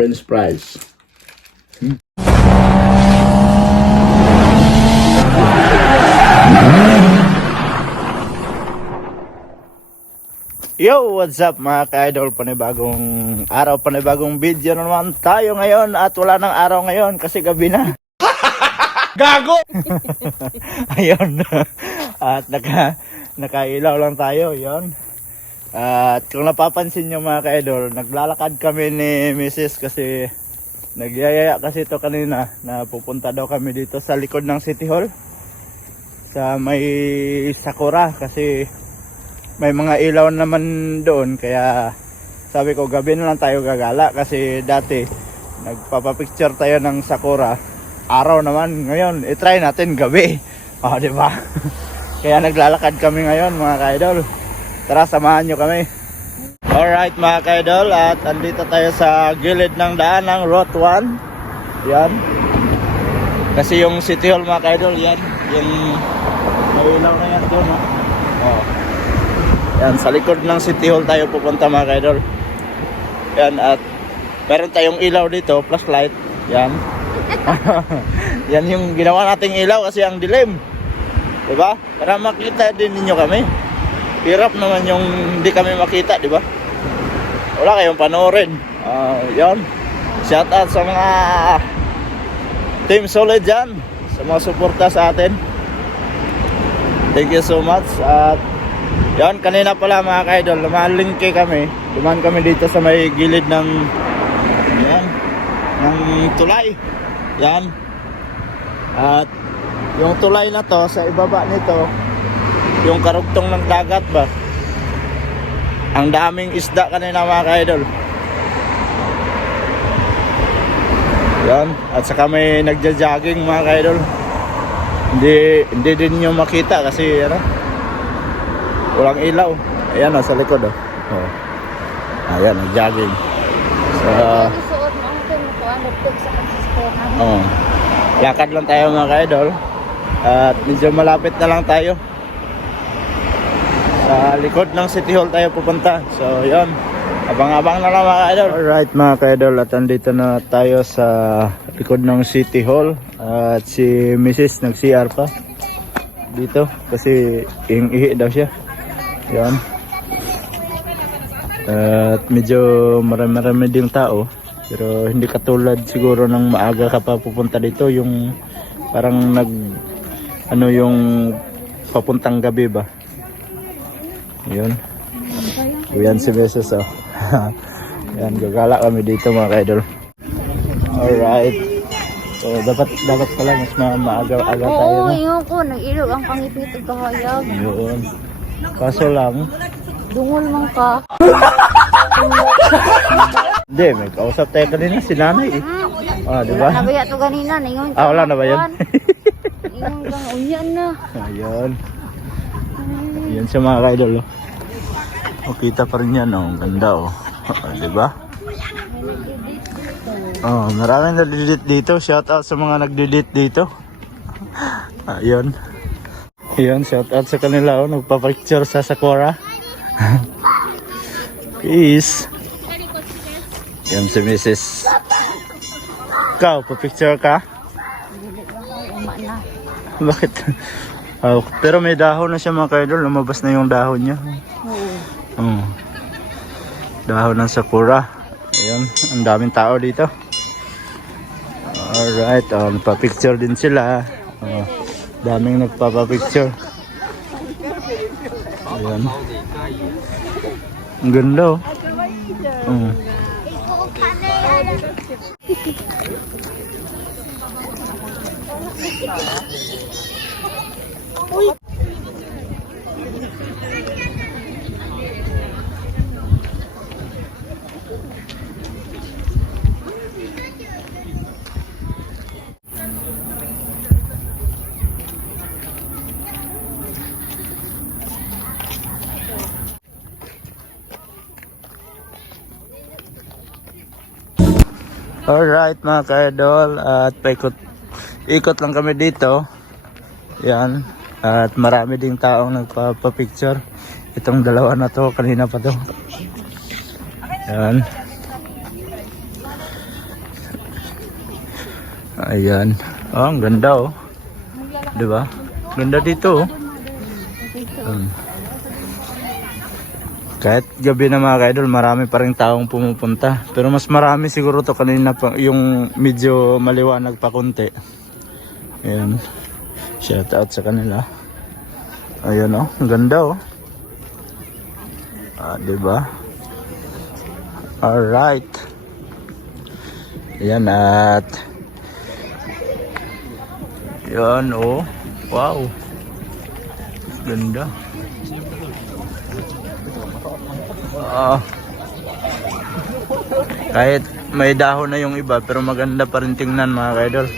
French fries. Yo, what's up mga ka-idol? Panibagong araw, panibagong video na naman tayo ngayon. At wala nang araw ngayon kasi gabi na. Gago! Ayun. At nakailaw lang tayo, yon. At kung napapansin nyo mga ka-idol, naglalakad kami ni Mrs. kasi nagyayaya kasi ito kanina na pupunta daw kami dito sa likod ng City Hall sa may Sakura kasi may mga ilaw naman doon, kaya sabi ko gabi na lang tayo gagala kasi dati nagpapapicture tayo ng Sakura araw naman, ngayon i-try natin gabi. Di ba? Kaya naglalakad kami ngayon mga ka-idol. Tara, samahan nyo kami. Alright mga ka-idol, at andito tayo sa gilid ng daan ng Route 1. Yan. Kasi yung City Hall mga ka-idol, yan. Yung may ilaw na yan doon. Yan, sa likod ng City Hall tayo pupunta mga ka-idol. Yan, at meron tayong ilaw dito, flashlight. Yan. Yan yung ginawa nating ilaw kasi ang dilim. Diba? Para makita din ninyo kami. Hirap naman yung hindi kami makita, diba? Wala kayong panoorin. Yan. Shout out sa mga Team Solid dyan, sa mga suporta sa atin. Thank you so much. At yan, kanina pala mga ka-idol, lumalingke kami. Dumaan kami dito sa may gilid ng yan, ng tulay. Yan. At yung tulay na to, sa ibaba nito, yung karugtong ng dagat ba? Ang daming isda kanina mga ka-idol. Yan. At saka may nagja-jogging mga ka-idol. Hindi din nyo makita kasi ano, walang ilaw. Ayan sa likod ayan, nag-jogging. Lakad lang tayo mga ka-idol. At medyo malapit na lang tayo. Sa likod ng City Hall tayo pupunta. So yun, abang-abang na lang mga ka-idol. Alright mga ka-idol, at andito na tayo sa likod ng City Hall. At si Mrs. nag-CR pa dito kasi ihi daw siya. Yan. At medyo marami ding tao, pero hindi katulad siguro ng maaga ka pa pupunta dito, yung parang yung papuntang gabi ba. Yun. Yan si Beses Yan, gagala kami dito mga ka-idol. Alright. So dapat pala mas maaga-aga tayo. Oo, yun ko, nag-ilog ang pangipit at kahayag. Yun. Kaso lang, dungol man ka. hindi, may kausap tayo kanina si nanay eh. Diba? Nabaya to ganina, ngayon. Wala na ba yan? Ngayon kang unyan na. Ayun. Yan siya mga ka-idol. Kita pa rin yan. Ang ganda diba? Maraming nag-delete dito. Shout out sa mga nag-delete dito. Ayun. Ayun, shout out sa kanila. Nagpa-picture sa Sakura. Peace. Yan si Mrs. Ikaw, pa-picture ka? Bakit? Pero may dahon na siya mga ka-idol. Lumabas na yung dahon niya. Dahon ng Sakura. Ayun, ang daming tao dito. Alright, nagpa-picture din sila. Daming nagpapapicture. Ayan. Ang ganda Alright mga ka-idol, at ikot lang kami dito. Yan. At marami ding taong nagpapapicture. Itong dalawa na to, kanina pa to. Yan. Ayan. Oh, ang ganda oh. Diba? Ganda dito oh. Kahit gabi na mga kaidol, marami pa rin taong pumupunta. Pero mas marami siguro to kanina pa, yung medyo maliwanag pa konti. Ayan. Shout out sa kanila. Ayan oh, ang ganda oh. Diba? Alright. Ayan at yan oh. Wow. Ganda. Kahit may dahon na yung iba pero maganda pa rin tingnan mga kaidol.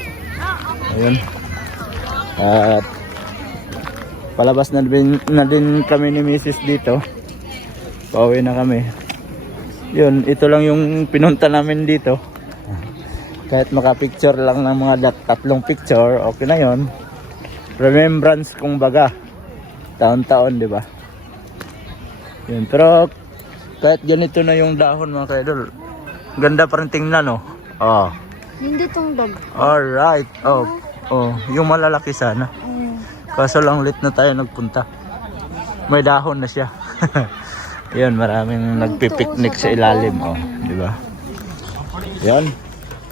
Ayun. At palabas na din kami ni Mrs. dito. Pauwi na kami. Yun, ito lang yung pinunta namin dito. Kahit makapicture lang ng mga tatlong picture, okay na yon. Remembrance kung baga. Taon-taon, di ba? Yun, pero kahit ganito na yung dahon mga kaidol, ganda pa rin tingnan, oh. Oh. Hindi tong dog. Alright. Oh, oh, yung malalaki sana. Kaso lang late na tayo nagpunta. May dahon na siya. Yan, maraming nagpipiknik sa ilalim, oh, di ba? Yan.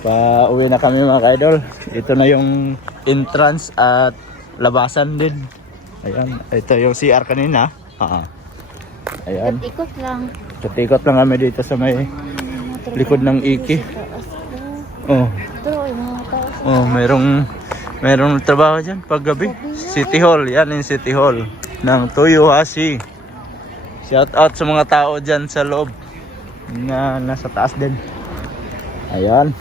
Pauwi na kami mga kaidol. Ito na yung entrance at labasan din. Ayan, ito yung CR kanina. Ayan. Ikot lang. Ikot lang kami dito sa may likod ng Iki. Oh. Oh, merong trabaho diyan paggabi. City Hall, yan yung City Hall ng Toyohashi. Shout out sa mga tao diyan sa loob na nasa taas din. Ayan.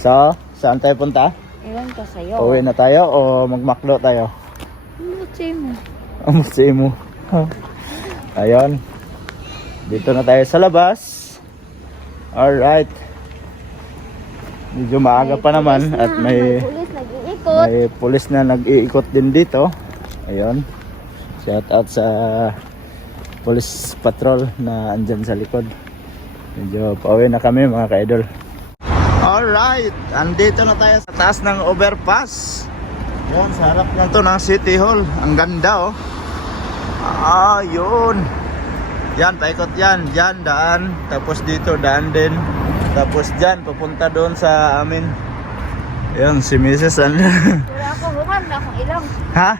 So, saan tayo punta? Ewan ko sa'yo. Uwi na tayo o mag-McDo tayo? Mutsi mo. Ayan. Dito na tayo sa labas. Alright. Medyo maaga pa naman at may pulis na nag-iikot din dito. Ayun. Shout out sa police patrol na andyan sa likod. Medyo pauwi na kami mga kaidol. Alright, andito na tayo sa taas ng overpass. Yan, sa harap lang to ng City Hall. Ang ganda oh. Yun. Yan, paikot yan. Diyan, daan. Tapos dito, daan din. Tapos dyan, papunta doon sa amin. Yan, si Mrs. Wala ako, hungag na akong ilong. Ha?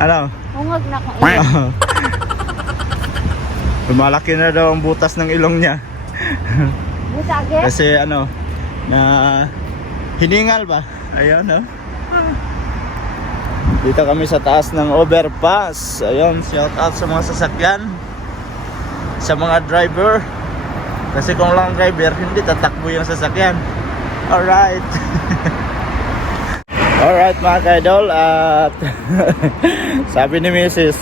Ano? Hungag na akong ilong. Lumalaki na daw ang butas ng ilong niya. Busage? Kasi ano, na hiningal ba? Ayun, no? Dito kami sa taas ng overpass. Ayun, shout out sa mga sasakyan, sa mga driver. Kasi kung lang driver, hindi tatakbo yung sasakyan. Alright. Alright mga kaidol. At sabi ni Mrs.,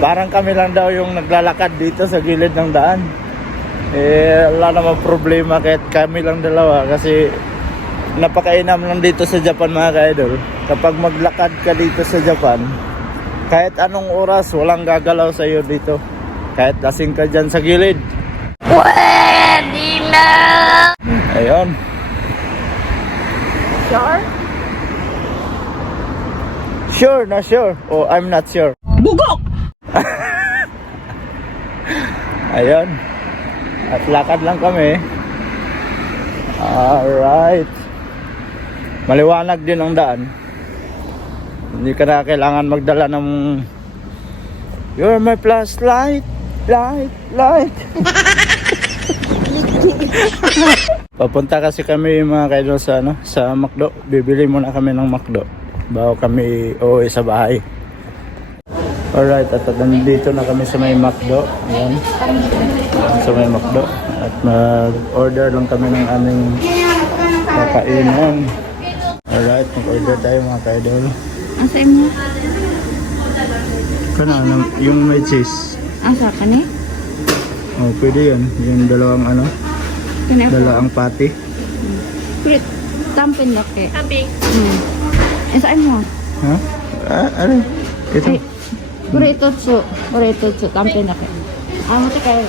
parang kami lang daw yung naglalakad dito sa gilid ng daan. Wala namang problema kahit kami lang dalawa kasi napakainam lang dito sa Japan mga kaidol. Kapag maglakad ka dito sa Japan, kahit anong oras walang gagalaw sa iyo dito. Kahit lasing ka dyan sa gilid. Pwede na! Ayun. Sure? Sure, not sure. Oh, I'm not sure. Bugok! Ayun. At lakad lang kami. Alright. Maliwanag din ang daan. Hindi ka na kailangan magdala ng "You're my flashlight, light." Papunta kasi kami mga kaidol sa sa McDo. Bibili muna kami ng McDo bago kami uuwi sa bahay. Alright, at nandito na kami sa may McDo. Ayan. Sa may McDo. At mag-order lang kami ng aming kakainan. Alright, mag-order tayo mga kaidol. Asa mo? Kana, yung may cheese. Asa ka ni? Oh, pwede yun. Yung dalawang dalawang patty. Kulit, tampin laki. Tampin. Asa mo? Ha? Ano? Ito. Kuritotsu, tampin laki. Mo te kay.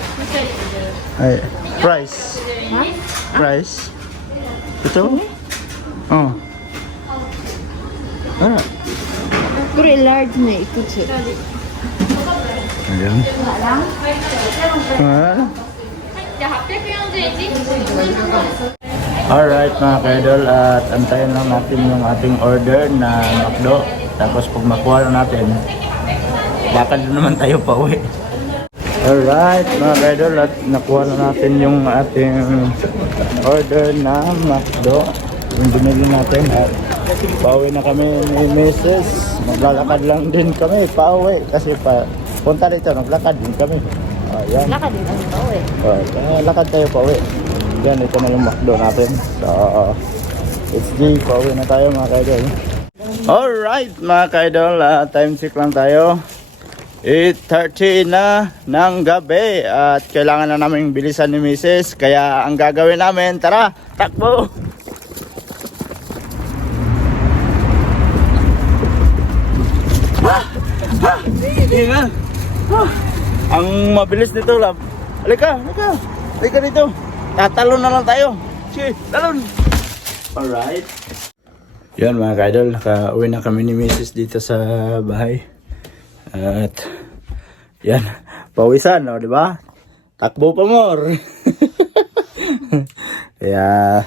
Ay, price. Ha? Price. Ito? Oh. Ano? これ large ね、いくつ Ayan. Ano? Alright mga ka-idol, at antayin lang natin yung ating order na McDo. Tapos pag makuha na natin, bakal na naman tayo pa uwi. Alright mga ka-idol, at nakuha na natin yung ating order na McDo. Yung binili natin at pauwi na kami ni Mrs. Maglalakad lang din kami pauwi kasi punta dito, naglakad din kami. Ayan. Lakad din ang tao eh. Lakad tayo pauwi. Yan, ito na yung McDo natin. So, it's G, pauwi na tayo mga ka-idol. Alright mga ka-idol, time check lang tayo. 8:30 na ng gabi at kailangan na namin bilisan ni Mrs. Kaya ang gagawin namin, tara, takbo! Ang mabilis nito, lab. Halika dito. Tatalon na lang tayo. Sige, talon. Alright. Yan mga ka-idol, nakauwi na kami ni Mrs. dito sa bahay. At yan, pawisan, no, di ba? Takbo pa more. Kaya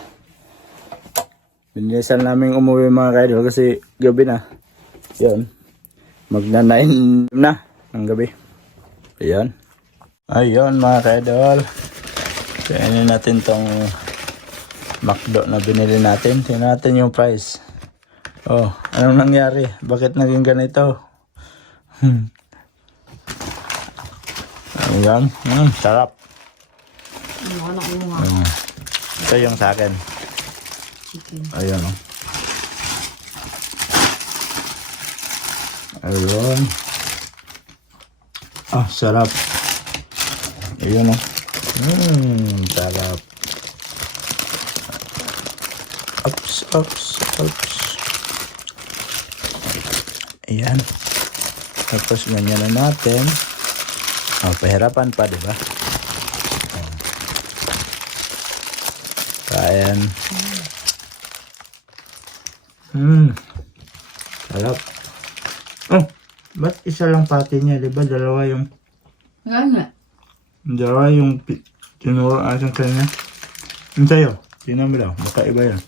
binisan namin umuwi mga ka-idol kasi gabi na. Yan. Magna-9 na ng gabi. Ayan. Ayun mga ka-idol. Kainin natin tong McDo na binili natin. Tingnan natin yung price. Oh, anong nangyari? Bakit naging ganito? Ayan. Sarap. Ito yung sa akin. Ayun oh. Ayun. Ah, sarap. Ayun oh. Sarap. Ups. Ayan. Tapos ganyan na natin. Oh, pahirapan pa, di ba? Kain. Sarap. Oh, ba't isa lang pati niya, di ba? Dalawa yung... Dalawa yung tinuro ating kanya. Yung sa'yo, tingnan mo daw. Baka iba yan.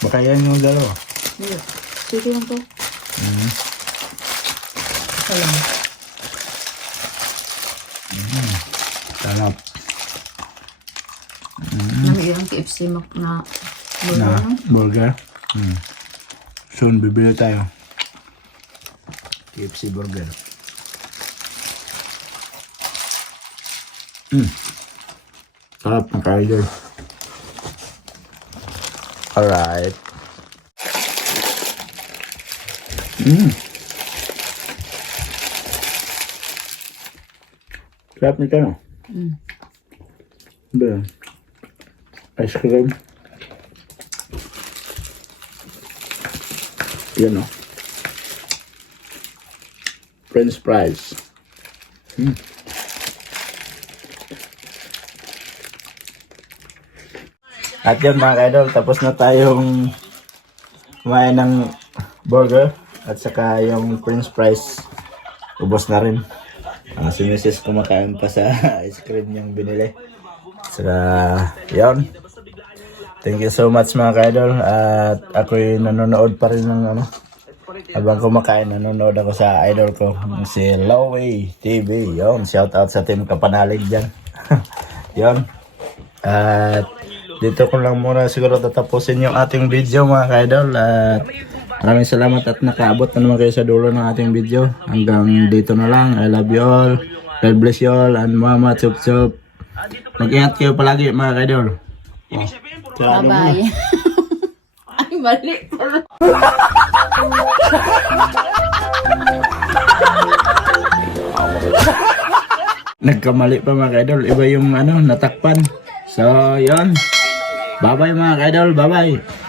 Baka yan yung dalawa. Sige lang to. Isa lang. Sarap. Nami yung KFC na burger Na no? burger. Soon bibili tayo. KFC burger. Sarap ng ka-idol. Alright. Sarap nito, no? Ba? Ice cream. Yan, no? French fries. At yun mga ka-idol, tapos na tayong kumain ng burger at saka yung french fries. Ubos na rin. Si Mrs. kumakain pa sa ice cream niyang binili. Saka yun. Thank you so much mga ka-idol. At ako'y nanonood pa rin ng habang kumakain, nanonood ako sa idol ko, si Lowey TV. Yun, shout out sa team Kapanalig dyan. Yun. At dito ko lang muna siguro tatapusin yung ating video mga ka-idol. At maraming salamat at nakaabot na naman kayo sa dulo ng ating video. Hanggang dito na lang. I love you all. God bless you all. And mama chup chup. Mag-ingat kayo palagi mga ka-idol. Bye-bye. Ay, mali pala. Nagkamali pa mga ka-idol. Iba yung natakpan. So, yun. Bye-bye mga ka-idol. Bye-bye.